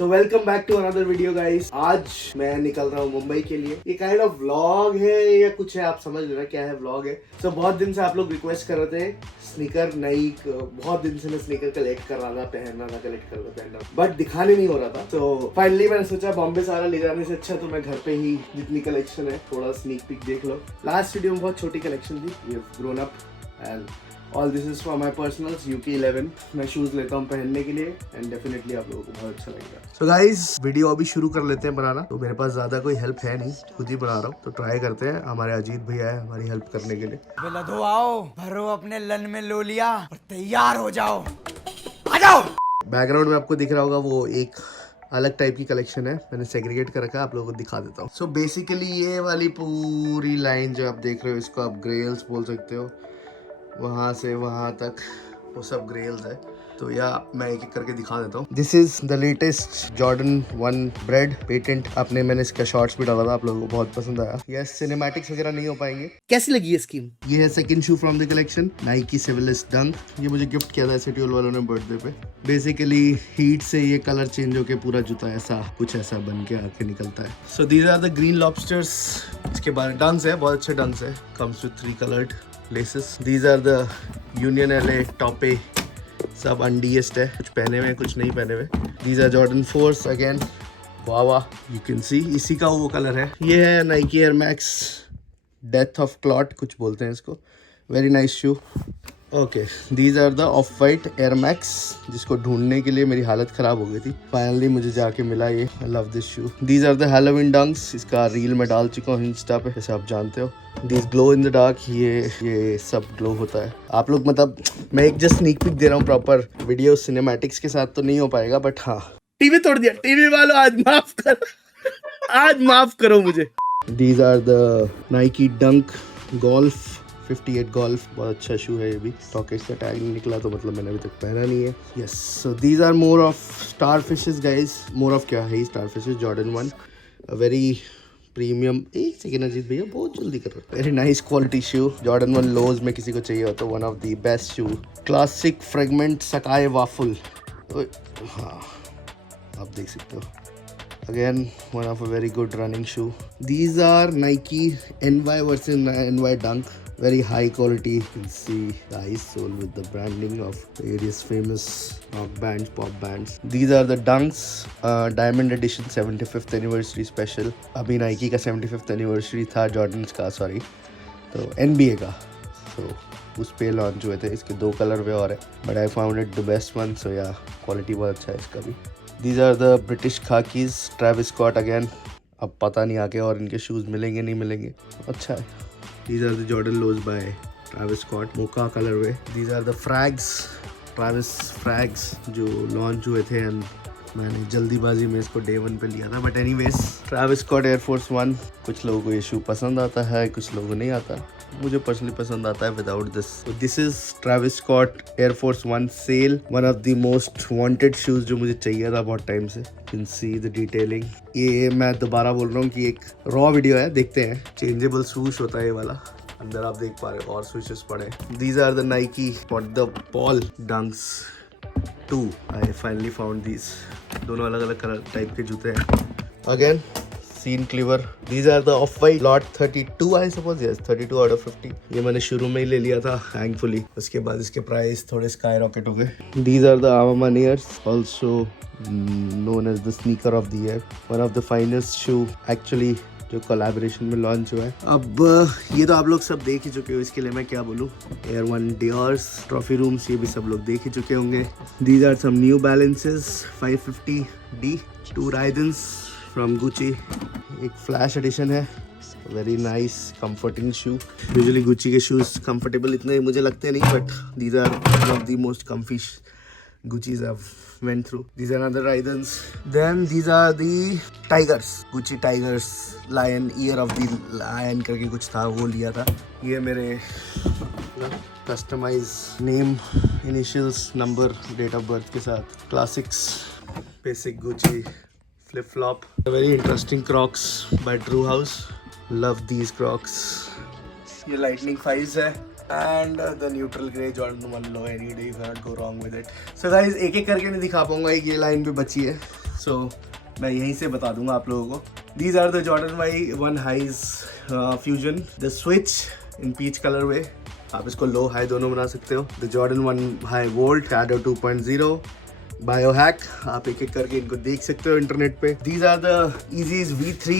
So welcome back to another video guys. आज मैं निकल रहा हूँ मुंबई के लिए। ये काइंड ऑफ व्लॉग है या कुछ है, आप समझ लेना क्या है व्लॉग है। सो बहुत दिन से आप लोग रिक्वेस्ट कर रहे थे स्नीकर नई, बहुत दिन से मैं स्नीकर कलेक्ट कर रहा था, पहनना था, कलेक्ट कर रहा था, पहनना, बट दिखाने नहीं हो रहा था। तो फाइनली मैंने सोचा बॉम्बे सारा ले जाने से अच्छा तो मैं घर पे ही जितनी कलेक्शन है थोड़ा स्नीक पिक देख लो। लास्ट वीडियो में बहुत छोटी कलेक्शन थी, we have grown up and all this is for my personals UK11। मैं शूज लेता हूँ पहनने के लिए एंड डेफिनेटली आप लोगों को बहुत अच्छा लगेगा। सो गाइज वीडियो अभी शुरू कर लेते हैं बनाना। तो मेरे पास ज्यादा कोई हेल्प है नहीं, खुद ही बना रहा हूँ, तो ट्राई करते हैं। हमारे अजीत भैया है हमारी हेल्प करने के लिए। लदो आओ, भरो अपने लन में लो लिया और तैयार हो जाओ, आ जाओ। बैकग्राउंड में आपको दिख रहा होगा वो एक अलग टाइप की कलेक्शन है, मैंने सेग्रीगेट कर रखा है, आप लोगों को दिखा देता हूँ। सो बेसिकली ये वाली पूरी लाइन जो आप देख रहे हो इसको आप ग्रेल्स बोल सकते हो, वहाँ से वहाँ तक वो सब ग्रेल्स है। तो या मैं एक एक करके दिखा देता हूँ। This is the latest Jordan 1 bread patent. आपने मैंने इसका शॉर्ट्स भी डाला था, आप लोगों को बहुत पसंद आया। यस, सिनेमैटिक्स वगैरह नहीं हो पाएंगे। कैसी लगी ये स्कीम? ये है second shoe from the collection, Nike Civilist dunk. ये मुझे गिफ्ट किया था एसटीओल वालों ने बर्थडे पे। बेसिकली हीट से ये कलर चेंज होके पूरा जूता ऐसा कुछ ऐसा बन के आके निकलता है। So these are the green lobsters. इसके बारे डंक्स है, बहुत अच्छे डंक्स है, comes with 3 coloured laces. These are the Union LA टॉपे, सब अनडीएस्ट है, कुछ पहने हुए कुछ नहीं पहने हुए। These are Jordan 4s again, वाह वाह, you can see इसी का वो कलर है। ये है Nike Air Max Death of Clot कुछ बोलते हैं इसको, very nice shoe. Okay, these are the off white Air Max, जिसको ढूंढने के लिए मेरी हालत खराब हो गई थी, फाइनली मुझे जाके मिला ये। I love this shoe. These are the Halloween dunks, इसका रील मैं डाल चुका हूँ इंस्टा पे, जैसे आप जानते हो। These glow in the dark, ये सब ग्लो होता है। आप लोग मतलब मैं एक जस्ट स्नीक पिक दे रहा हूँ, प्रॉपर वीडियो सिनेमैटिक्स के साथ तो नहीं हो पाएगा, बट हाँ। टीवी तोड़ दिया, टीवी वालों आज माफ करो, आज माफ करो मुझे। दीज आर द नाइकी डंक गोल्फ 58 गोल्फ, बहुत अच्छा शू है ये भी। स्टॉकेज का टैग नहीं निकला तो मतलब मैंने अभी तक पहना नहीं है। Yes, so these are more of star fishes guys. More of क्या है star fishes, Jordan 1, very premium. एक सेकेंड अजीत भैया, बहुत जल्दी कर रहे हो। Very nice quality shoe, Jordan 1 lows में किसी को चाहिए हो तो one of the best shoe. Classic fragment Sacai waffle, हाँ आप देख सकते हो। Again, one of a very good running shoe. These are Nike NY versus NY Dunk. Very high quality. You can see the insole with the branding of various famous rock bands, pop bands. These are the Dunks Diamond Edition 75th Anniversary Special. अभी Nike का 75th Anniversary था, Jordans का sorry, तो NBA का, तो उस पे launch हुए थे। इसके 2 कलर वे और है, but I found it the best one, so yeah quality बहुत अच्छा है इसका भी। These are the British khakis, Travis Scott again. अब पता नहीं आगे और इनके शूज़ मिलेंगे नहीं मिलेंगे, अच्छा है। These are the Jordan lows by Travis Scott, mocha colourway. These are the Frags, Travis Frags, जो लॉन्च हुए थे एंड मैंने जल्दीबाजी में इसको Day 1 पे लिया था, but anyways Travis Scott Air Force 1। कुछ लोगों को ये शू पसंद आता है, कुछ लोगों को नहीं आता। मुझे पर्सनली पसंद आता है without this. This is Travis Scott air force 1 sail, one of the most wanted shoes जो मुझे चाहिए था बहुत टाइम से। You can see the detailing. ये मैं दोबारा बोल रहा हूँ कि एक रॉ वीडियो है, देखते हैं। चेंजेबल स्वूश होता है ये वाला, अंदर आप देख पा रहे हो और स्विचेस पड़े। These are the Nike for the Paul dunks 2। I finally found these, दोनों अलग अलग कलर टाइप के जूते हैं। Again Sean Cliver. These are the off-white lot 32 I suppose, yes 32 out of 50। ये मैंने शुरू में ही ले लिया था thankfully, उसके बाद इसके प्राइस थोड़े स्काई रॉकेट हो गए। These are the Armaniers, also known as the sneaker of the year, one of the finest shoe actually, जो कोलैबोरेशन में लॉन्च हुआ है। अब ये तो आप लोग सब देख ही चुके हो, इसके लिए मैं क्या बोलूँ। Air 1 Diors, ट्रॉफी रूम्स, ये भी सब लोग देख ही चुके होंगे। These are some New Balances 550D, 2 Rydens from Gucci, एक फ्लैश एडिशन है, very nice comforting shoe. Usually Gucci के शूज कंफर्टेबल इतने मुझे लगते नहीं, but these are one of the most comfy Guccis I went through. These are another Rydens. Then these are the Tigers, Gucci Tigers Lion, Year of the Lion करके कुछ था, वो लिया था। ये मेरे customise name, initials, number, date of birth के साथ। Classics, basic Gucci flip flop. Very interesting Crocs by Drew House. Love these Crocs. ये Lightning 5s है and the neutral grey Jordan 1 low any day, you cannot go wrong with it. So guys, एक एक करके नहीं दिखा पाऊंगा, एक ये लाइन पे बची है। सो मैं यहीं से बता दूंगा आप लोगों को. These are the Jordan Y1 Highs Fusion, the switch in peach colorway. आप इसको लो हाई दोनों बना सकते हो. The Jordan 1 High Volt, Shadow 2.0, Biohack. आप एक एक करके इनको देख सकते हो इंटरनेट पे. These are the Yeezys V3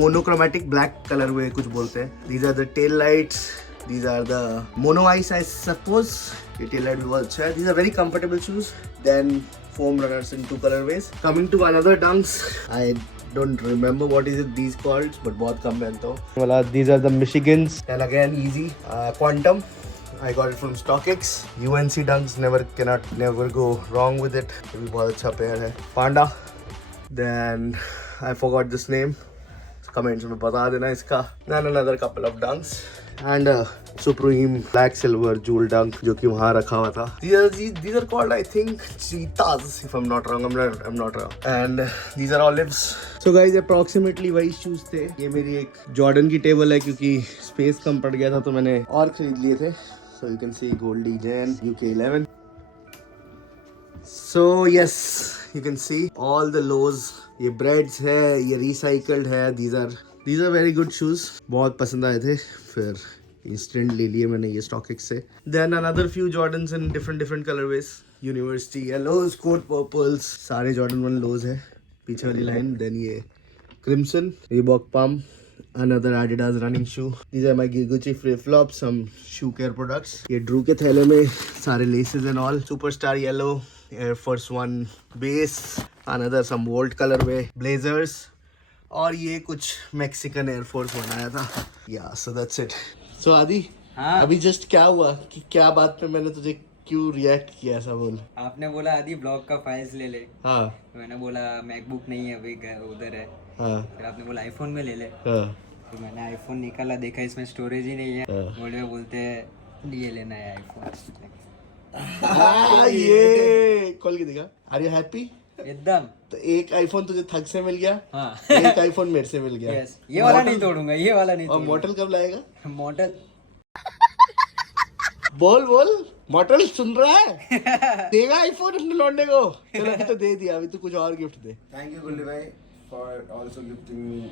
monochromatic black colorway कुछ बोलते हैं. These are the tail lights. These are the mono eyes, I suppose. ये tail light भी बहुत अच्छा है. These are very comfortable shoes. Then foam runners in 2 colorways. Coming to another dunks. I don't remember what is it these called, but बहुत कम पहनता हूँ. Well, these are the Michigans. And again easy. Quantum. I got it from StockX. UNC dunks never go wrong with it. ये भी बहुत अच्छा pair है. Panda. Then I forgot this name. Comments में बता देना इसका. Then another couple of dunks. And Supreme Black Silver Jewel Dunk जो कि वहाँ रखा हुआ था. These are called I think cheetahs if I'm not wrong. I'm not wrong. And these are olives. So guys approximately वही shoes थे. ये मेरी एक Jordan की टेबल है क्योंकि space कम पड़ गया था तो मैंने और खरीद लिए थे. So you can see Goldie Jan UK11. So yes, you can see all the lows. ये breads है, ये recycled है. These are very good shoes. बहुत पसंद आए थे. फिर instant ले लिए मैंने ये StockX से. Then another few Jordans in different colorways. University yellows, coat purples. सारे Jordan 1 lows है. पीछे वाली line. Then ये Crimson, Reebok Palm. Another Adidas running shoe. These are my Gucci flip flops. Some shoe care products. ये Drew के थैले में सारे laces and all. Superstar yellow, Air Force One base. Another some Volt colorway blazers. और ये कुछ Mexican Air Force One आया था. Yeah, so that's it. So आदि, अभी जस्ट क्या हुआ कि क्या बात पे मैंने तुझे क्यों रिएक्ट किया ऐसा बोल. आपने बोला आदि ब्लॉग का फाइल्स ले ले. हाँ. तो मैंने बोला मैकबुक नहीं है अभी उधर है. हाँ. फिर आपने बोला आईफोन में ले ले. हाँ. तो मैंने आईफोन निकाला, देखा इसमें स्टोरेज ही नहीं है. बोले बोलते हैं ये लेना है आईफोन. ये खोल के देखा. Are you happy? एकदम. तो एक आईफोन तुझे थक से मिल गया. हाँ. एक आईफोन मेरे से मिल गया. यस. ये वाला नहीं तोड़ूंगा, ये वाला नहीं. और मॉडल कब लाएगा? मॉडल बोल मॉडल सुन रहा है? देगा आईफोन अपने लौंडे को. चलो अभी तो दे दिया, अभी तो कुछ और gift they. Thank you, Goldie bhai, for also gifting me.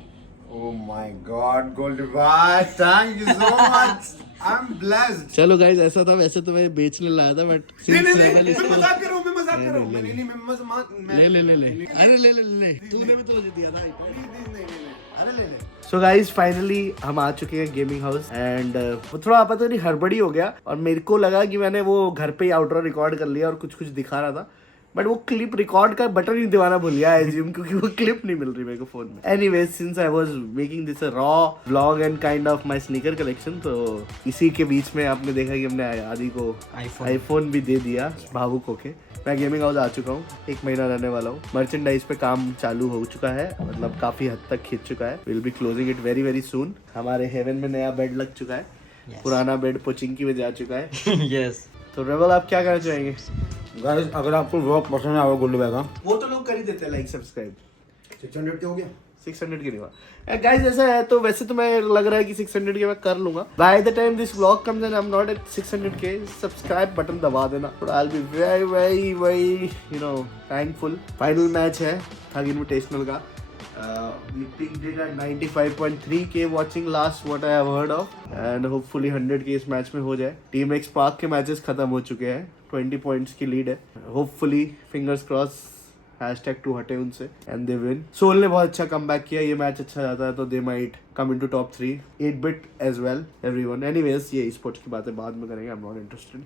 Oh my God, Goldie bhai, thank you so much. I'm blessed. चलो गाइस, ऐसा था. वैसे तो मैं बेचने लाया था बट नहीं मैं मजाक कर रहा हूँ. ले. अरे ले. तूने भी तो मुझे दिया था आईफोन. अरे ले. सो गाइज फाइनली हम आ चुके हैं गेमिंग हाउस एंड वो थोड़ा पता नहीं हड़बड़ी हो गया और मेरे को लगा कि मैंने वो घर पे ही आउटरो रिकॉर्ड कर लिया और कुछ दिखा रहा था बट वो क्लिप रिकॉर्ड का बटन ही दबाना भूल गया एज्यूम क्योंकि वो क्लिप नहीं मिल रही मेरे को फोन में. Anyways since I was making this a raw vlog and kind of my sneaker collection तो इसी के बीच में आपने देखा कि हमने आदि को आईफोन भी दे दिया भावुक होके. मैं गेमिंग हाउस आ चुका हूँ, 1 महीना रहने वाला हूँ. मर्चेंडाइज पे काम चालू हो चुका है, मतलब काफी हद तक खींच चुका है. Will be closing it very very soon. हमारे हेवन में नया बेड लग चुका है. पुराना बेड पोचिंकी में जा चुका है. यस. तो रेबल आप क्या कहना चाहेंगे? Guys, अगर आपको व्लॉग पसंद आया गोल्डी भाई का वो तो लोग कर ही देते हैं लाइक सब्सक्राइब. 600 के हो गया. 600 के नहीं हुआ गाइस. ऐसा है तो वैसे तो मैं लग रहा है कि 600 के मैं कर लूंगा. By the time this vlog comes and I am not at 600 के सब्सक्राइब बटन दबा देना. I will be very you know thankful. Final match है थग इनविटेशनल का. we picked it at 95.3k watching last what I have heard of and hopefully 100k इस match में हो जाए. Team x park के matches खत्म हो चुके हैं. 20 पॉइंट्स की लीड है. होपफुली फिंगर्स क्रॉस #2 हटे उनसे एंड दे विन. सोल ने बहुत अच्छा कमबैक किया. ये मैच अच्छा जाता है तो they might come into top 3. 8-bit as well everyone. Anyways ये स्पोर्ट्स की बातें बाद में करेंगे. I am not interested.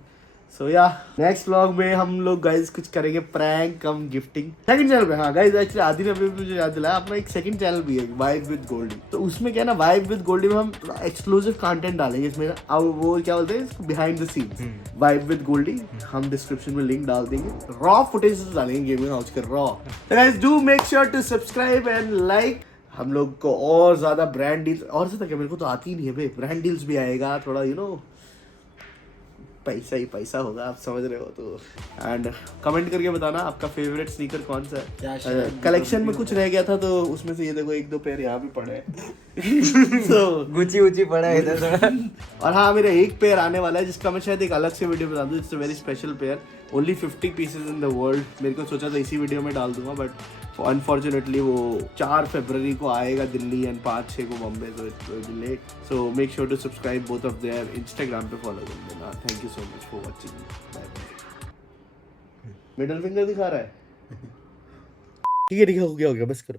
So yeah next vlog में हम लोग गाइज कुछ करेंगे prank cum gifting. Second channel पे. हाँ गाइज एक्चुअली आदि ने अभी मुझे याद दिलाया अपना एक सेकंड चैनल भी है वाइब विद गोल्डी. तो उसमें क्या है ना वाइब विद गोल्डी में हम एक्सक्लूसिव कंटेंट डालेंगे इसमें. अब वो क्या बोलते हैं behind the scenes vibe with Goldy. हम डिस्क्रिप्शन में लिंक डाल देंगे. रॉ फुटेज डालेंगे गेमिंग हाउस के raw. Guys do make sure to subscribe and like. हम लोग को और ज्यादा ब्रांड डील्स और से तक मेरे को तो आती ही नहीं है भाई. ब्रांड डील्स भी आएगा थोड़ा यू नो पैसा ही पैसा होगा आप समझ रहे हो. तो एंड कमेंट करके बताना आपका फेवरेट स्नीकर कौन सा है. कलेक्शन में कुछ रह गया था तो उसमें से ये देखो 1-2 पेयर यहाँ भी पड़े हैं. so, गुची पड़ा है इधर थोड़ा. और हाँ मेरा एक पेयर आने वाला है जिसका मैं शायद एक अलग से वीडियो बता दूँ. It's a very special pair. Only 50 pieces in the world. मेरे को सोचा था इसी वीडियो में डाल दूंगा बट अनफॉर्चुनेटली वो 4 फरवरी को आएगा दिल्ली एंड 5-6 को बॉम्बे, तो it will be late. So make sure to subscribe both of their. Instagram पे फॉलो कर देना. Thank you so much for watching. Bye bye. Middle finger दिखा रहा है. ठीक है हो गया बस करो.